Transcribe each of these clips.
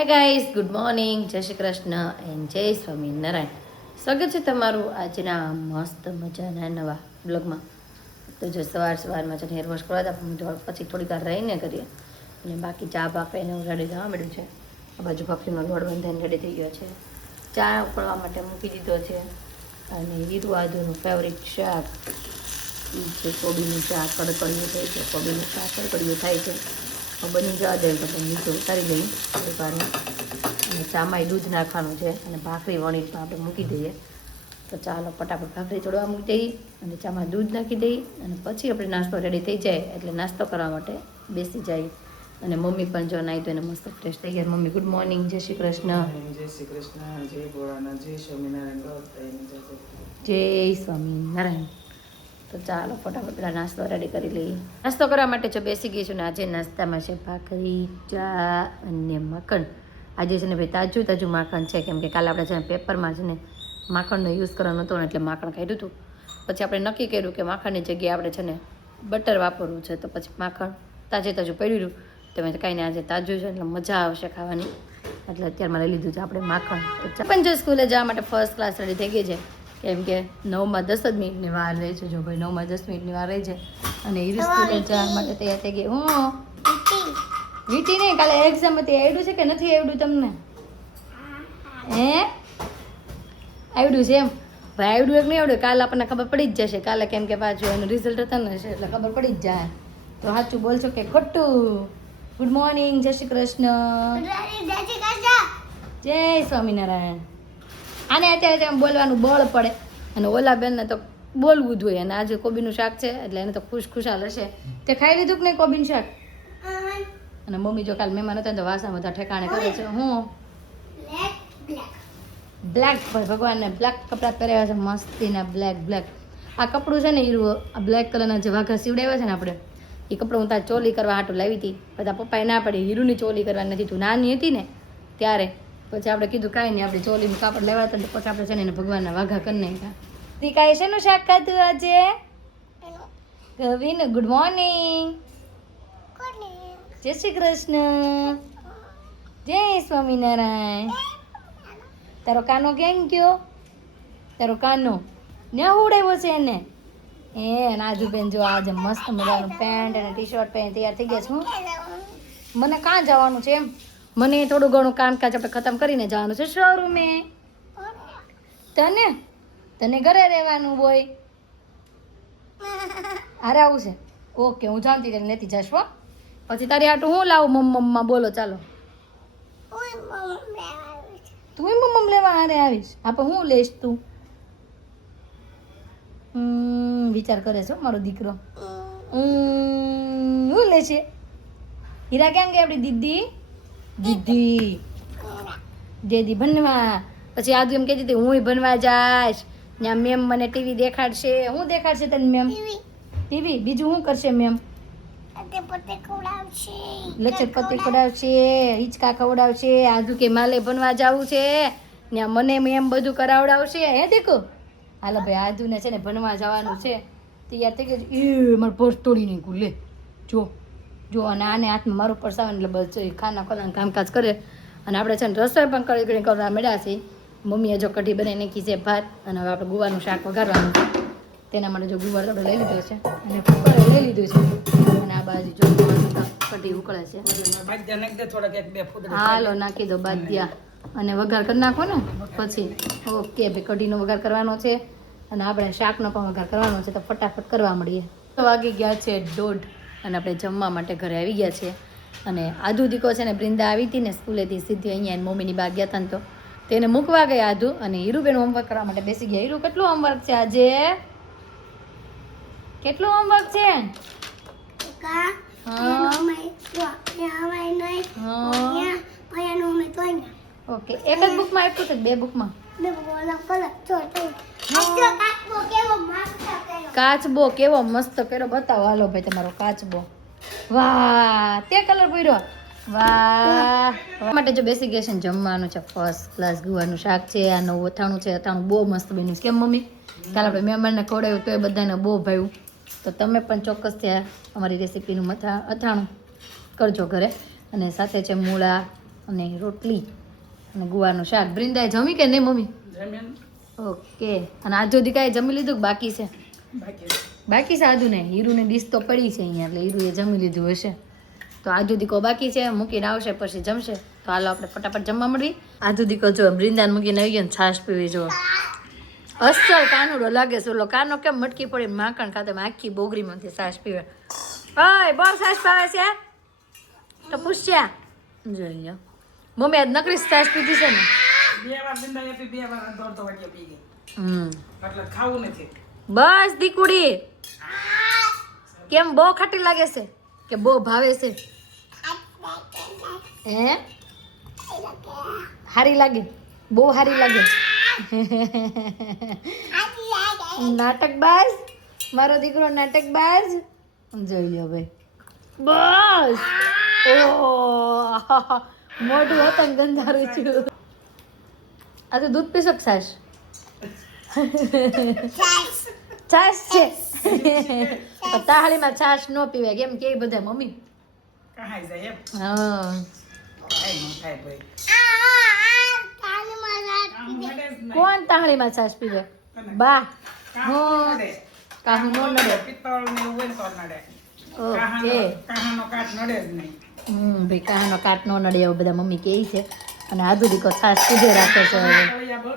Hi guys, good morning, જય Shri Krishna and જય સ્વામિનારાયણ. સ્વાગત છે તમારું આજના મસ્ત મજાના નવા બ્લોગમાં. તો જો સવારમાં છે હેર વોશ કરવા હતા, પછી થોડીક વાર રહીને કરીએ અને બાકી ચા પાકીને રેડી થવા મળ્યું છે. આ બાજુ ભાખરીનો લોટ બંધાઈને રેડી થઈ ગયો છે. ચા ઉકળવા માટે મૂકી દીધો છે અને હીરું આદુનું ફેવરિટ શાક એ છે કોબીનું શાક. કડકડિયું થાય છે, કોબીનું શાક કડકડિયું થાય છે. બની જવા દે તો નીચે ઉતારી લઈએ થોડીક વારમાં. અને ચામાં દૂધ નાખવાનું છે અને ભાખરી વણીટમાં આપણે મૂકી દઈએ. તો ચાલો ફટાફટ ભાખરી ચડવા મૂકી દઈએ અને ચામાં દૂધ નાખી દઈએ અને પછી આપણે નાસ્તો રેડી થઈ જાય એટલે નાસ્તો કરવા માટે બેસી જાય. અને મમ્મી પણ જો નાહી તો એને મસ્ત ફ્રેશ થઈ ગયા. મમ્મી ગુડ મોર્નિંગ, જય શ્રી કૃષ્ણ. જય શ્રી કૃષ્ણ, જય ભોળાનાથ, જય સ્વામિનારાયણ. જય સ્વામિનારાયણ. તો ચાલો ફટાફટ પેલા નાસ્તો રેડી કરી લઈએ. નાસ્તો કરવા માટે જો બેસી ગઈ છું ને આજે નાસ્તામાં છે ભાખરી, ચા અને માખણ. આજે છે ને ભાઈ તાજું તાજું માખણ છે, કેમ કે કાલે આપણે છે ને પેપરમાં છે ને માખણનો યુઝ કરવાનો હતો ને એટલે માખણ કાઢ્યું હતું. પછી આપણે નક્કી કર્યું કે માખણની જગ્યાએ આપણે છે ને બટર વાપરવું છે, તો પછી માખણ તાજે તાજું પડ્યું રહ્યું. તો મેં કાંઈ ને આજે તાજું છે એટલે મજા આવશે ખાવાની, એટલે અત્યારમાં લઈ લીધું છે આપણે માખણ. તો પણ જો સ્કૂલે જવા માટે ફર્સ્ટ ક્લાસ રેડી થઈ ગઈ છે, કેમ કે 9માં 10 જ મિનિટની વાર રહી છે. જો ભાઈ 9માં 10 મિનિટની વાર રહી છે અને હીરી સ્કૂલે જવા માટે તૈયાર થઈ ગઈ. હું વીટી નહીં, કાલે એક્ઝામ હતી, આવડ્યું છે કે નથી આવડ્યું તમને? હે આવડ્યું છે એમ? ભાઈ આવડ્યું એક નહીં આવડ્યું, કાલે આપણને ખબર પડી જ જશે. કાલે કેમ કે પાછું એનું રિઝલ્ટ હતા ને એટલે ખબર પડી જ જાય. તો સાચું બોલશો કે ખોટું? ગુડ મોર્નિંગ, જય શ્રી કૃષ્ણ, જય સ્વામિનારાયણ. આને અત્યારે બોલવાનું બળ પડે અને ઓલા બેનને તો બોલવું જ હોય. અને આજે કોબીનું શાક છે એટલે એને તો ખુશાલ હશે. તે ખાઈ લીધું કે નહીં કોબીનું શાક? અને મમ્મી જો કાલે મહેમાન હતા તો વાસણ બધા ઠેકાણે કરે છે. હું બ્લેક, ભાઈ ભગવાનને બ્લેક કપડાં પહેર્યા છે, મસ્તીના બ્લેક. આ કપડું છે ને હીરું, આ બ્લેક કલરના જે વાઘા સીવડાવ્યા છે ને આપણે, એ કપડું હું તાર ચોલી કરવા હાટું લાવી હતી. બધા પપ્પાએ ના પાડી, હીરુની ચોલી કરવાની નથી. તું નાની હતી ને ત્યારે પછી આપણે કીધું કાંઈ નહીં, આપણે ચોલીનું કાપડ લેવા હતા પછી આપણે છે ને એને ભગવાનના વાઘા કરી નાખ્યા. દીકાએ શેનું શાક ખાધું આજે? કવિને ગુડ મોર્નિંગ, જય શ્રી કૃષ્ણ, જય સ્વામિનારાયણ. તારો કાનો કેમ ગયો? તારો કાનો ને ઉડાવ્યો છે એને? નાજુબેન જો આજે મસ્ત મજાનું પેન્ટ અને ટી શર્ટ પહેરી તૈયાર થઈ ગયા છું. મને કાં જવાનું છે એમ? મને થોડું ઘણું કામકાજ આપણે ખતમ કરીને જવાનું છે શોરૂમે. તને ઘરે રહેવાનું હોય? હારે આવું છે? ઓકે, હું જાણતી તેને લેતી જઈશ હો. પછી તારી હાટું હું લાવું? મમ્મા બોલો ચાલો. તું મમ્મ લેવા હારે આવીશ? આપણે હું લઈશ તું? વિચાર કરે છે મારો દીકરો. હું લેશે? હીરા ક્યાં ગઈ આપણી દીદી દીદી ભણવા. પછી આજુ એમ કહેતી હતી હું ભણવા જાઈશ, ત્યાં મેમ મને ટીવી દેખાડશે. હું દેખાડશે તને મેમ? ટીવી. બીજું શું કરશે મેમ? લચર પત્તી ખવડાવશે, હિંચકા ખવડાવશે. આજુ કે માલે ભણવા જવું છે, ત્યાં મને મેમ બધું કરાવડાવશે. હે દેખો, હાલો ભાઈ આજુને છે ને ભણવા જવાનું છે. તૈયાર થઈ ગયું. એ મારું પર્સ તોડી નાખ્યું. લે જો અને આને હાથમાં મારું પર્સ આવે એટલે બસ એ ખાના ખોલાનું કામકાજ કરે. અને આપણે છે ને રસોઈ પણ કરી કરવા મળ્યા છે. મમ્મીએ જો કઢી બનાવી નાખી છે, ભાત, અને હવે આપણે ગુવારનું શાક વઘારવાનું છે. તેના માટે જો ગુવાર આપણે લઈ લીધો છે અને કુકર લઈ લીધું છે. અને આ બાજુ જો કઢી ઉકળે છે. હાલો નાખી દો બાદિયા અને વઘાર કરી નાખો ને પછી. ઓકે ભાઈ, કઢીનો વઘાર કરવાનો છે અને આપણે શાકનો પણ વઘાર કરવાનો છે. તો ફટાફટ કરવા મળીએ. તો વાગી ગયા છે 1:30 અને આપણે જમવા માટે ઘરે આવી ગયા છે. અને આધુ દીકો છે ને બૃંદા આવી હતી ને સ્કૂલેથી સીધી અહીંયા મમ્મીની બા ગયા હતા ને તો તેને મૂકવા ગયા આધુ. અને હીરુબેન હોમવર્ક કરવા માટે બેસી ગયા. હીરુ કેટલું હોમવર્ક છે આજે? કેટલું હોમવર્ક છે? ઓકે, એક જ બુકમાં આપ્યું છે? 2 બુકમાં? કાચબો કેવો મસ્ત કર્યો, બતાવો હાલો ભાઈ તમારો કાચબો. વાહ, તે કલર પૂર્યો. વાહ. માટે જો બેસી ગયા છે ને જમવાનું છે ફર્સ્ટ ક્લાસ ગુવારનું શાક છે. આ નવું અથાણું છે. અથાણું બહુ મસ્ત બન્યું છે. કેમ મમ્મી? કાલે આપણે મહેમાનને ખવડાવ્યું તો એ બધાને બહુ ભાવ્યું. તો તમે પણ ચોક્કસ ત્યાં અમારી રેસીપીનું અથાણું કરજો ઘરે. અને સાથે છે મૂળા અને રોટલી અને ગુવારનું શાક. બ્રિંદાએ જમી કે નહીં મમ્મી? જમીન ઓકે. અને આજ સુધી કાંઈ જમી લીધું કે બાકી છે? બાકી છે આદુ ને હીરુને ડીશ તો પડી છે અહીંયા, એટલે હીરુએ જમી લીધું હશે. તો આજુ દીકો બાકી છે, મૂકીને આવશે પછી જમશે. તો હાલો આપણે ફટાફટ જમવા મળવી. આજુ દીકો જો બ્રિંદાને મૂકીને આવી ગયો ને છાશ પીવી જો. અસલ કાનુડો લાગે છે. ઓલો કાનો કેમ મટકી પડીને માખણ ખાતે આખી બોગરીમાંથી છાશ પીવે. ઓય બહુ છાશ પાવે છે તો પૂછ્યા જોઈ લો. મમ્મી આજ નકરી છાશ પીધી છે ને? 2 વાર બિંદાએ પી, 2 વાર અડધો વાગ્યા પી ગઈ. એટલે ખાવું નથી. બસ દીકુડી કેમ બહુ ખાટી લાગે છે કે બહુ ભાવે છે? હે હારી લાગે? બહુ હારી લાગે? નાટકબાજ મારો દીકરો નાટકબાજ. જોઈ લો ભાઈ બસ. ઓ મોઢું હતું ગંધારું છું. આ તો દૂધ પીશો કે છાશ? છાશ છે. તાહળીમાં છાશ ન પીવાય કેમ કે બધા મમ્મી? કહાઈ જાય એમ. હા કાંઈ ન થાય ભાઈ. કામ નડે જ નહીં. કોણ તાહળીમાં છાશ પીવે? બા કામ હું નડે. કાહું નો નડે. પિત્તળ ને એવું હોય ને તો નડે. ઓકે. કાહાનો કાટ નડે જ નહીં. ભાઈ કાહાનો કાટ નો નડે એવું બધા મમ્મી કહે છે. અને આદુ દીકો છાશ પીધે રાખે છે હવે.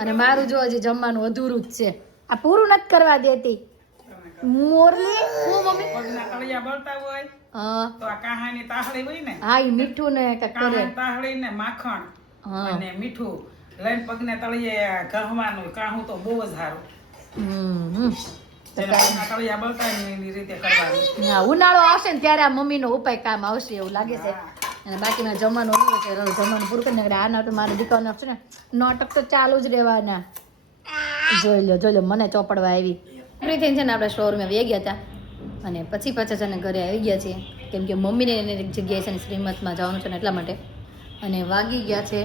અને મારું જો હજી જમવાનું અધૂરું જ છે. આ પૂરું નથી કરવા દેતી મોરલી. હું મમ્મી પગના તળિયા બળતા હોય હા તો આ કાહાની તાહળી હોય ને, હા ઈ મીઠું ને કાંઈક કરે. કાહાની તાહળી ને માખણ હા અને મીઠું લઈને પગને તળિયે ઘહવાનું. કાહું તો બહુ જ સારું. જેને પગના તળિયા બળતા હોય ને એની રીતે કરવાનું. હા ઉનાળો આવશે ને ત્યારે આ મમ્મીનો ઉપાય કામ આવશે એવું લાગે છે. અને બાકીના જમવાનું ઓલું છે જમવાનું પૂરું કરીને નાખે. આના તો મારા દીકરાનો છે ને નાટક તો ચાલુ જ રહેવાના. જોઈ લો મને ચોપડવા આવી. ફ્રી થઈને છે ને આપણે સ્ટોરમાં વે ગયા હતા અને પછી પાછા છે ને ઘરે આવી ગયા છીએ કેમ કે મમ્મીને એને એક જગ્યાએ છે ને શ્રીમતમાં જવાનું છે ને એટલા માટે. અને વાગી ગયા છે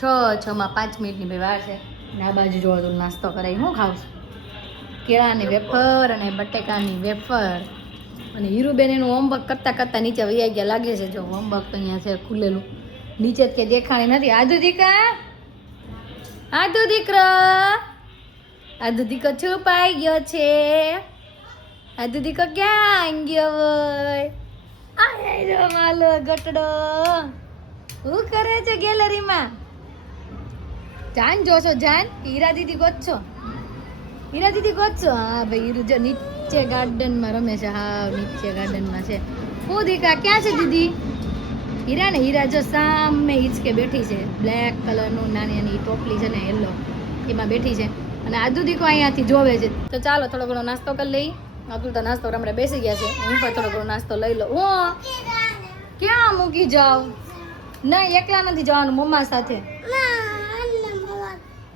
6:05 મિનિટની બે વાર છે. અને આ બાજુ જોવા તો નાસ્તો કરાવી હું ખાઉં છું કેળાની વેફર અને બટેકાની વેફર. અને હીરુબેન એનું હોમવર્ક કરતાં કરતાં નીચે વૈયા ગયા લાગે છે. જો હોમવર્ક તો અહીંયા છે ખુલેલું, નીચે જ કે દેખાણી નથી. આદુ દીકા આદુ દીકરો આદુ દીકો છુપાઈ ગયો છે. આદુ દીકો ક્યાં ગયો હોય? આ જો માલો ગટડો શું કરે છે ગેલેરીમાં? જાન જોશો જાન? હીરા દીદી ગોતશો? હીરા દીદી ગોતશો? હા ભાઈ હીરુ જો નીચે ગાર્ડનમાં રમે છે. હા નીચે ગાર્ડનમાં છે. હું દીકા ક્યાં છે દીદી? હીરા ને હીરા જો સામે હિંચકે બેઠી છે. બ્લેક કલરનું નાની નાની ટોપલી છે ને યલો એમાં બેઠી છે. અને આદુ દીકો અહીંયાથી જોવે છે. તો ચાલો થોડો ઘણો નાસ્તો કરી લઈ. અતુલ તો નાસ્તો હમણાં બેસી ગયા છે. હું પણ થોડો ઘણો નાસ્તો લઈ લઉં. હું ક્યાં મૂકી જાઉં? નહીં એકલા નથી જવાનું મમ્મા સાથે.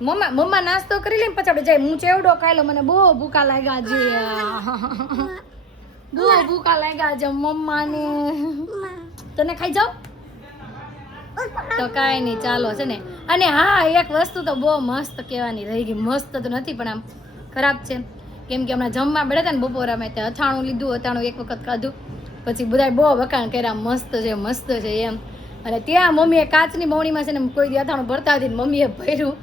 મમ્મા નાસ્તો કરી લઈને પછી આપણે જાય. હું ચેવડો ખાઈ લઉં. મને બહુ ભૂખા લાગ્યા છે. બહુ ભૂખા લાગ્યા છે મમ્માને. તને ખાઈ જાવ તો કાંઈ નહીં ચાલો છે ને. અને હા એક વસ્તુ તો બહુ મસ્ત કહેવાની રહી ગઈ. મસ્ત તો નથી પણ આમ ખરાબ છે કેમ કે હમણાં જમવા બેઠા હતા ને બપોરામાં ત્યાં અથાણું લીધું. અથાણું એક વખત ખાધું પછી બધાય બહુ વખાણ કર્યા મસ્ત છે એમ. અને ત્યાં મમ્મીએ કાચની બવણીમાં છે ને કોઈ દી અથાણું ભરતા હતી મમ્મીએ ભર્યું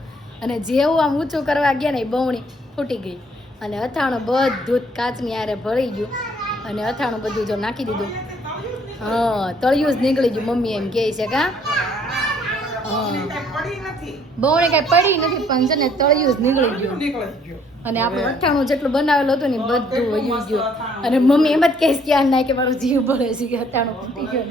અને જેવું આમ ઊંચું કરવા ગયા ને એ બવણી ફૂટી ગઈ અને અથાણું બધું કાચની આરે ભળી ગયું અને અથાણું બધું જો નાખી દીધું. હા તળિયું જ નીકળી ગયું મમ્મી એમ કહે છે કા. બવણી કઈ પડી નથી પણ છે ને તળિયું જ નીકળી ગયું. અને આપણું અથાણું જેટલું બનાવેલું હતું ને બધું વયું ગયું. અને મમ્મી એમ જ કહેશ ક્યાં ના કે મારું જીવ ભરે છે કે અથાણું ફૂટી ગયું.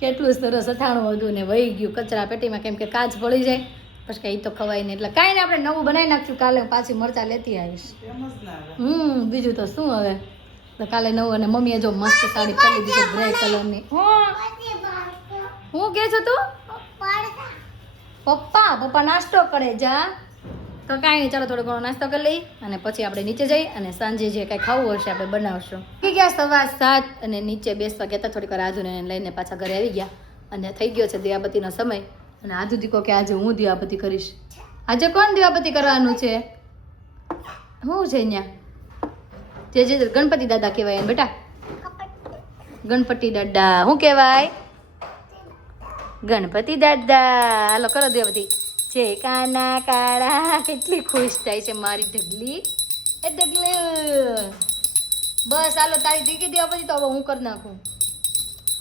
કેટલું સરસ અથાણું હતું ને વહી ગયું કચરા પેટીમાં કેમ કે કાચ ભળી જાય પછી કઈ તો ખવાય નહીં. એટલે કાંઈ ને આપણે નવું બનાવી નાખશું. કાલે પાછી મરચા લેતી આવીશ. બીજું તો શું હવે તો કાલે નવું. અને મમ્મીએ જો મસ્ત સાડી પહેરી દીધી ગ્રે કલરની. હું કે છો તું? પપ્પા નાસ્તો કરે જા. તો કાંઈ નહીં ચાલો થોડો ઘણો નાસ્તો કરી લઈ અને પછી આપણે નીચે જઈ અને સાંજે જે કાંઈ ખાવું હશે આપણે બનાવશું. થઈ ગયા 7:15 અને નીચે બેસવા ગયા હતા થોડીક વાર આજુને લઈને પાછા ઘરે આવી ગયા અને થઈ ગયો છે દિયાબત્તીનો સમય. અને આજુ દીકો કે આજે હું દિયાબત્તી કરીશ. આજે કોણ દિયાબત્તી કરવાનું છે? શું છે અહીંયા? જે ગણપતિ દાદા કહેવાય બેટા. ગણપતિ દાદા શું કહેવાય? ગણપતિ દાદા હાલો કરો દે બધી જે કાના કાળા કેટલી ખુશ થાય છે મારી ઢગલી એ ઢગલી બસ હાલો તારી દીકી દીવાબત્તી તો હવે હું કરી નાખું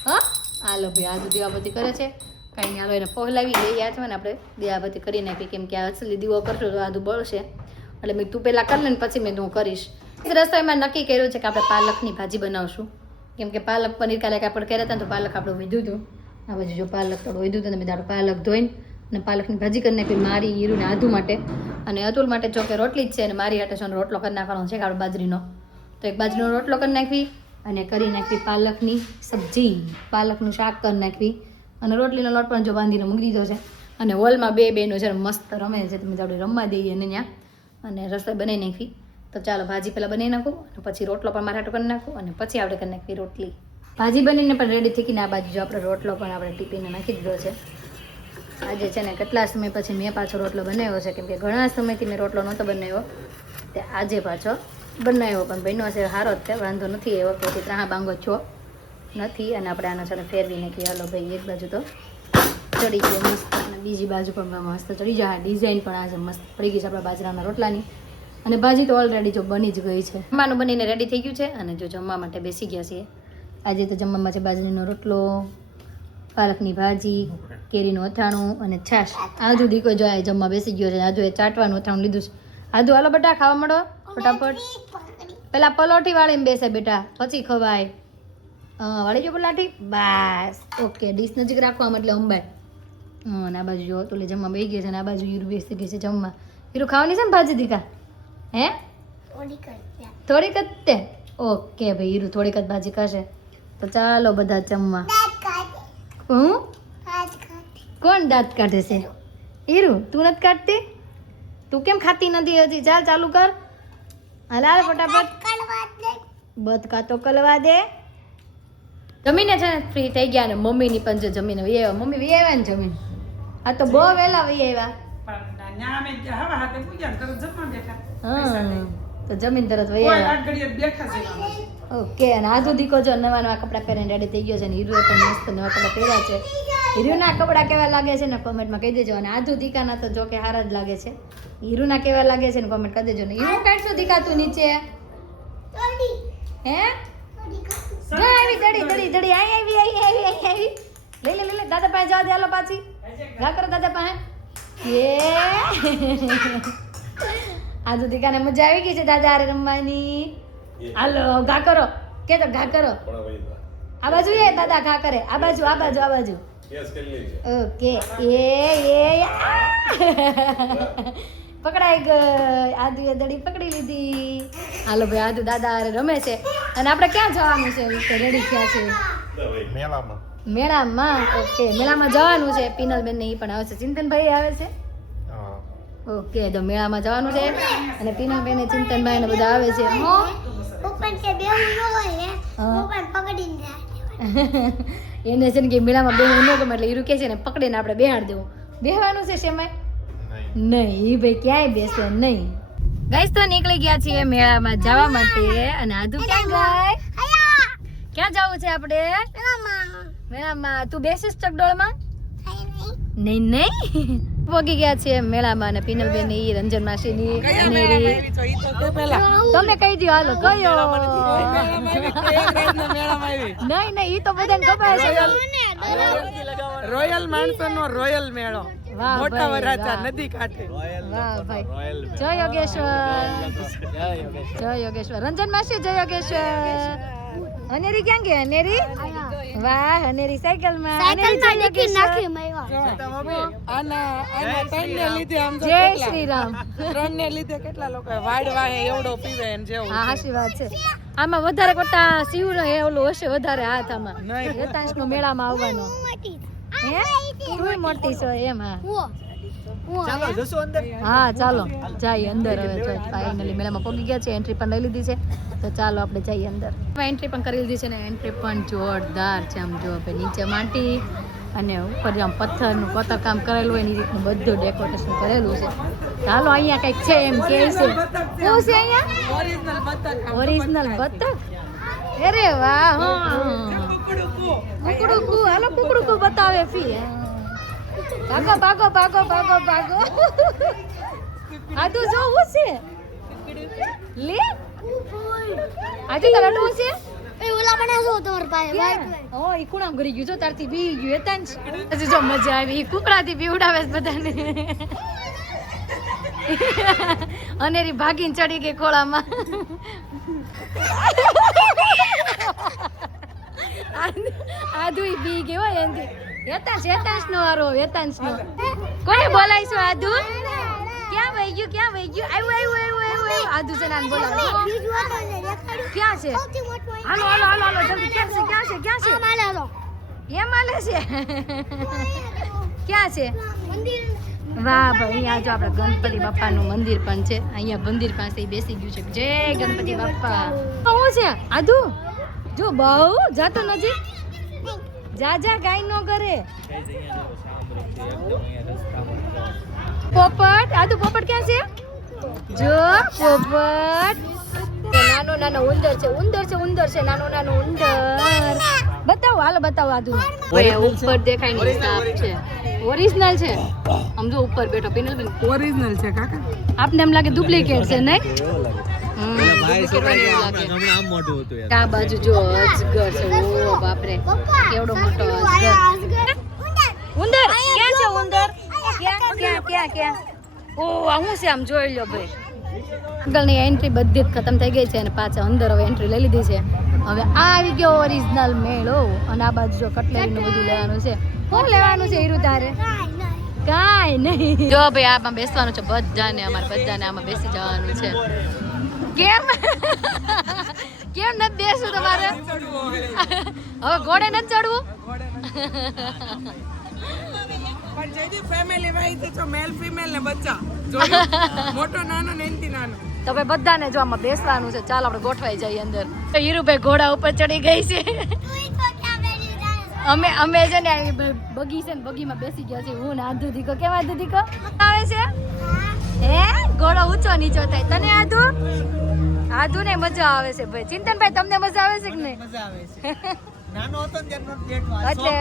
હા હાલો ભાઈ આજુ દીવાબત્તી કરે છે કાંઈ નહીં હાલો એને પહોલાવી લઈએ હાથમાં ને આપણે દીવાબત્તી કરી નાખી કેમ કે આ અસલી દીવો કરશો તો આધું બળશે એટલે મેં તું પહેલાં કરી લે ને પછી મેં હું કરીશ રસોઈમાં નક્કી કર્યું છે કે આપણે પાલકની ભાજી બનાવશું કેમ કે પાલક પનીર કાલે આપણે કર્યા હતા ને તો પાલક આપણે વધ્યું હતું આ બાજુ જો પાલક થોડું વધ્યું હતું ને મેં દાડો પાલક ધોઈને અને પાલકની ભાજી કરી નાખી મારી હીરું ને આધુ માટે અને અતુલ માટે જો કે રોટલી જ છે અને મારી હાટે છે રોટલો કરી નાખવાનો છે આપણે બાજરીનો તો એક બાજરીનો રોટલો કરી નાખવી અને કરી નાખવી પાલકની સબ્જી પાલકનું શાક કરી નાખવી અને રોટલીનો લોટ પણ જો બાંધીને મૂકી દીધો છે અને હોલમાં બે બહેનો છે મસ્ત રમે છે તમે આપણે રમવા દઈએ અને ત્યાં અને રસોઈ બનાવી નાખવી તો ચાલો ભાજી પહેલાં બનાવી નાખું અને પછી રોટલો પણ મારા હાટું કરી નાખું અને પછી આપણે કરી નાખવી રોટલી ભાજી બનીને પણ રેડી થઈ ગઈ ને આ બાજુ જો આપણે રોટલો પણ આપણે ટીપીને નાખી દીધો છે આજે છે ને કેટલા સમય પછી મેં પાછો રોટલો બનાવ્યો છે કેમ કે ઘણા સમયથી મેં રોટલો નહોતો બનાવ્યો તે આજે પાછો બનાવ્યો પણ બહેનો છે સારો જ છે વાંધો નથી એવો કે ત્રાહા બાંગો છો નથી અને આપણે આનો છે ને ફેરવી નાખીએ હાલો ભાઈ એક બાજુ તો ચડી ગયો મસ્ત અને બીજી બાજુ પણ મસ્ત ચડી જાય ડિઝાઇન પણ આજે મસ્ત પડી ગઈ છે આપણા બાજરાના રોટલાની અને ભાજી તો ઓલરેડી જો બની જ ગઈ છે જમવાનું બનીને રેડી થઈ ગયું છે અને જો જમવા માટે બેસી ગયા છીએ આજે તો જમવામાં છે બાજરીનો રોટલો પાલકની ભાજી કેરીનું અથાણું અને છાશ આજુ દીકો જો આ જમવા બેસી ગયો છે આજુ એ ચાટવાનું અથાણું લીધું છે આજુ હાલો બેટા ખાવા મળો ફટાફટ પેલા પલોઠી વાળીને બેસે બેટા પછી ખવાય વાળી જો પલાઠી બસ ઓકે ડીશ નજીક રાખવા એટલે અંબાય અને આ બાજુ જો તો જમવા બેસી ગયા છે અને આ બાજુ હીરું બેસી ગઈ છે જમવા હીરું ખાવાની છે ને ભાજી દીકા હે થોડીક જ તે ઓકે ભાઈ હીરું થોડીક જ ભાજી ખાશે તો ચાલો બધા જમવા હું કોણ દાંત કાઢે છે હીરું તું નથી કાઢતી તું કેમ ખાતી નથી હજી ચાલ ચાલુ કર હાલ ફટાફટ બદકા તો કલવા દે જમીને છે ને ફ્રી થઈ ગયા ને મમ્મીની પણ જો જમીને વી આવ્યા મમ્મી વી આવ્યા ને જમીન આ તો બહુ વહેલા વી આવ્યા તો જમીન તરત વહી આવ્યા ઓકે અને આજુ દીકો જો નવા નવા કપડાં પહેરીને રેડી થઈ ગયો છે ને હીરુએ પણ મસ્ત નવા કપડાં પહેર્યા છે હીરુના કપડાં કેવા લાગે છે ને કોમેન્ટમાં કહી દેજો અને આજુ દીકાના તો જો કે હારા જ લાગે છે હીરુના કેવા લાગે છે ને કોમેન્ટ કરી દેજો ને હીરુ કાઢશું દીકા તું નીચે હે આવી દડી દડી દડી આવી લે દાદા પાસે જવા દે હાલો પાછી ગા કરો દાદા પાસે આજુ દીકાને મજા આવી ગઈ છે દાદા હારે રમવાની હાલો ઘા કરો કે તો ઘા કરો આ બાજુ એ દાદા ઘા કરે આ બાજુ ઓકે એ પકડાઈ ગઈ આદુ એ દડી પકડી લીધી હાલો ભાઈ આદુ દાદા હારે રમે છે અને આપણે ક્યાં જવાનું છે રેડી થયા છે મેળામાં ઓકે મેળામાં જવાનું છે પિનલબેન ને ઈ પણ આવે છે ચિંતનભાઈ આવે છે ઓકે તો મેળામાં જવાનું છે અને પિનલબેન ને ચિંતનભાઈ ને બધા આવે છે એને છે ને કે મેળામાં બેહવું ન ગમે એટલે હીરું કે છે ને પકડીને આપણે બેહાડ દેવું બેહવાનું છે શેમાં નહીં ભાઈ ક્યાંય બેસે નહીં ગાઈસ તો નીકળી ગયા છીએ મેળામાં જવા માટે અને આદુ ક્યાં ગઈ ક્યાં જવું છે આપણે મેળામાં તું બેસીસ ચકડોળમાં નહીં પગી ગયા છીએ મેળામાં અને પિનલબેન ની રંજન માસી ની તમે કહી દો હાલો કયો નહીં ઈ તો બધાને ખબર છે રોયલ માણસો નો રોયલ મેળો મોટા વરાછા નદી કાંઠે વાહ ભાઈ જય યોગેશ્વર રંજન માસી જય યોગેશ્વર અનેરી ક્યાં ગયા અનેરી વાહ અનેરી સાયકલ માં જય શ્રી રામ ત્રણ ને લીધે કેટલા લોકો વાડ વાહે એવડો પીવે એમ જેવું હા હાચી વાત છે આમાં વધારે કરતા શિવ નો ઓલું હશે વધારે હાથ આમાં રતાંશ નો મેળામાં આવવાનો હે તું મોટી છો એમ હા હા ચાલો જઈએ અંદર હવે તો ફાઇનલી મેળામાં પહોંચી ગયા છે એન્ટ્રી પણ લઈ લીધી છે તો ચાલો આપણે જઈએ અંદર એન્ટ્રી પણ કરી લીધી છે ને એન્ટ્રી પણ જોરદાર છે આમ જો આપણે નીચે માટી અને ઉપર આમ પથ્થરનું કોતરકામ કરેલું હોય એની રીતનું બધું ડેકોરેશન કરેલું છે ચાલો અહીંયા કંઈક છે એમ કે છે શું છે અહીંયા ઓરિજિનલ બતક અરે વાહ હા કુકડુકુ હાલો કુકડુકુ બતાવે ફી ભાગો ભાગો ભાગો ભાગો ભાગો આદુ જો હું છે લે આજે તારા ડો છે એ ઓલા બના જો તોર પાય ઓ ઈ કુણામ ગરી ગયું જો તારથી બી ગયું એતાન હજી જો મજા આવી ઈ કુકડાથી બીવડાવે છે બધાને અનેરી ભાગીને ચડી ગઈ ખોળામાં આદુ ઈ બી ગયો એનથી એતાંશ નો આરો એતાંશ નો કોને બોલાઈছো આદુ ક્યાં વઈ ગયું આવ્યું આદુ છે નાન બોલાવો ક્યાં છે હાલો જલ્દી ક્યાં છે એમ આલે છે ક્યાં છે વાહ ભાઈ અહીંયા જો આપણે ગણપતિ બાપાનું મંદિર પણ છે અહીંયા મંદિર પાસે ઈ બેસી ગયું છે જય ગણપતિ બાપા શું છે આદુ જો બહુ જાતો નજીક જા ગાય નો કરે પોપટ આદુ પોપટ ક્યાં છે જો પોપટ નાનો ઉંદર છે નાનો ઉંદર બતાવો હાલો બતાવો આદુ ઉપર દેખાય ને સાપ છે ઓરિજિનલ છે આમ જો ઉપર બેઠો પિનલ બેન ઓરિજિનલ છે કાકા આપને એમ લાગે ડુપ્લિકેટ છે નહીં આ બાજુ જો અજગર છે ઓ બાપરે કેવડો મોટો અજગર ઉંદર ક્યાં છે ઉંદર ક્યાં ઓ આ શું છે આમ જોઈ લો ભાઈ આગળની એન્ટ્રી બધી જ ખતમ થઈ ગઈ છે અને પાછા અંદર હવે એન્ટ્રી લઈ લીધી છે હવે આ આવી ગયો ઓરિજિનલ મેળો અને આ બાજુ જો કટલેરીનું બધું લેવાનું છે શું લેવાનું છે હીરું તારે કાંઈ નહીં જો ભાઈ આમાં બેસવાનું છે બધાને આમાં બેસી જવાનું છે કેમ નથી બેસવું તમારે હવે ઘોડે નથી ચડવું પણ જેથી ફેમિલી વાઇઝ છે મેલ ફિમેલ ને બચ્ચા જોયું મોટો નાનો ને એનથી નાનો તો ભાઈ બધાને જો આમાં બેસવાનું છે ચાલ આપણે ગોઠવાઈ જઈએ અંદર તો હીરુભાઈ ઘોડા ઉપર ચડી ગઈ છે અમે છે ને બગી છે ને બગીમાં બેસી ગયા છે હું ને આધુ દીકો કેવા આધુ દીકો આવે છે હે ઘોડો ઊંચો નીચો થાય તને આધુ ને મજા આવે છે ભાઈ ચિંતનભાઈ તમને મજા આવે છે કે નહીં મજા આવે છે નાનો હતો ને ત્યારનો બેઠવા એટલે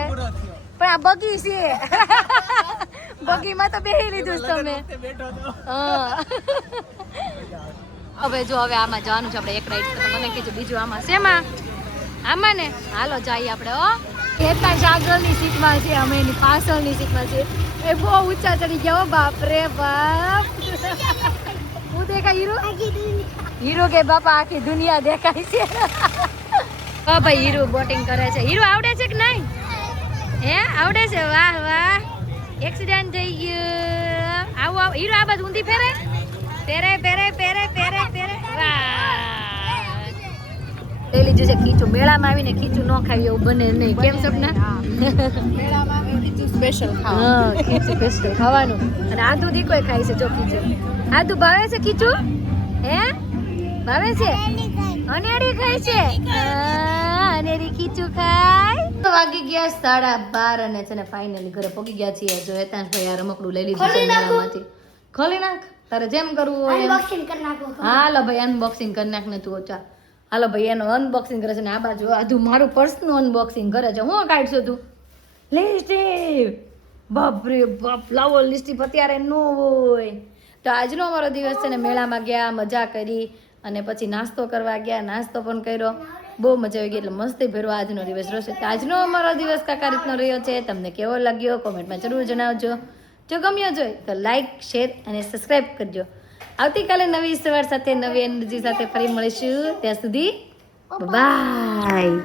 પણ આ બગી છે બગીમાં તો બેહી લીધું છે તમે હા હવે જો હવે આમાં જવાનું છે આપણે એક રાઈડ તો મને કીધું બીજું આમાં શેમાં આમાં ને હાલો જઈએ આપણે હેતાંશ આગળની સીટમાં છે અમે એની પાછળની સીટમાં છે એ બહુ ઊંચા ચડી ગયા હો બાપ રે બાપ હું દેખાય હીરો કે બાપા આખી દુનિયા દેખાય છે હા ભાઈ હીરો બોટિંગ કરે છે હીરો આવડે છે કે નહીં હે આવડે છે વાહ એક્સિડન્ટ થઈ ગયું આવો હીરો આ બાજુ ઊંધી ફેરે વાહ લઈ લીધું છે ખીચું મેળામાં આવીને ખીચું ન ખાવી એવું બને નહીં કેમ સપના મેળામાં ખીચું સ્પેશિયલ હા ખીચું સ્પેશિયલ ખાવાનું અને આદુ દીકોય ખાય છે જો ખીચું આદુ ભાવે છે ખીચું હે ભાવે છે અનેડી ખાય છે અનેડી ખીચું ખાય તો વાગી ગયા 12:30 અને છે ને ફાઇનલી ઘરે પહોંચી ગયા છીએ જો હેતાંશભાઈ આ રમકડું લઈ લીધું છે મેળામાંથી ખોલી નાખ તારે જેમ કરવું હોય અનબોક્સિંગ કરી નાખો હાલો ભાઈ અનબોક્સિંગ કરી નાખ ને તું ઓછા હાલો ભાઈ એનો અનબોક્સિંગ કરે છે ને આ બાજુ આધુ મારું પર્સનું અનબોક્સિંગ કરે છે હું કાઢશું તું લિસ્ટીપ બાપરે બાપ લાવો લિસ્ટીપ અત્યારે ન હોય તો આજનો અમારો દિવસ છે ને મેળામાં ગયા મજા કરી અને પછી નાસ્તો કરવા ગયા નાસ્તો પણ કર્યો બહુ મજા આવી ગઈ એટલે મસ્તી ભર્યો આજનો દિવસ રહેશે તો આજનો અમારો દિવસ કાકા રીતનો રહ્યો છે તમને કેવો લાગ્યો કોમેન્ટમાં જરૂર જણાવજો જો ગમ્યો જોઈએ તો લાઈક શેર અને સબસ્ક્રાઈબ કરજો આવતીકાલે નવી સવાર સાથે નવી એનર્જી સાથે ફરી મળીશું ત્યાં સુધી બાય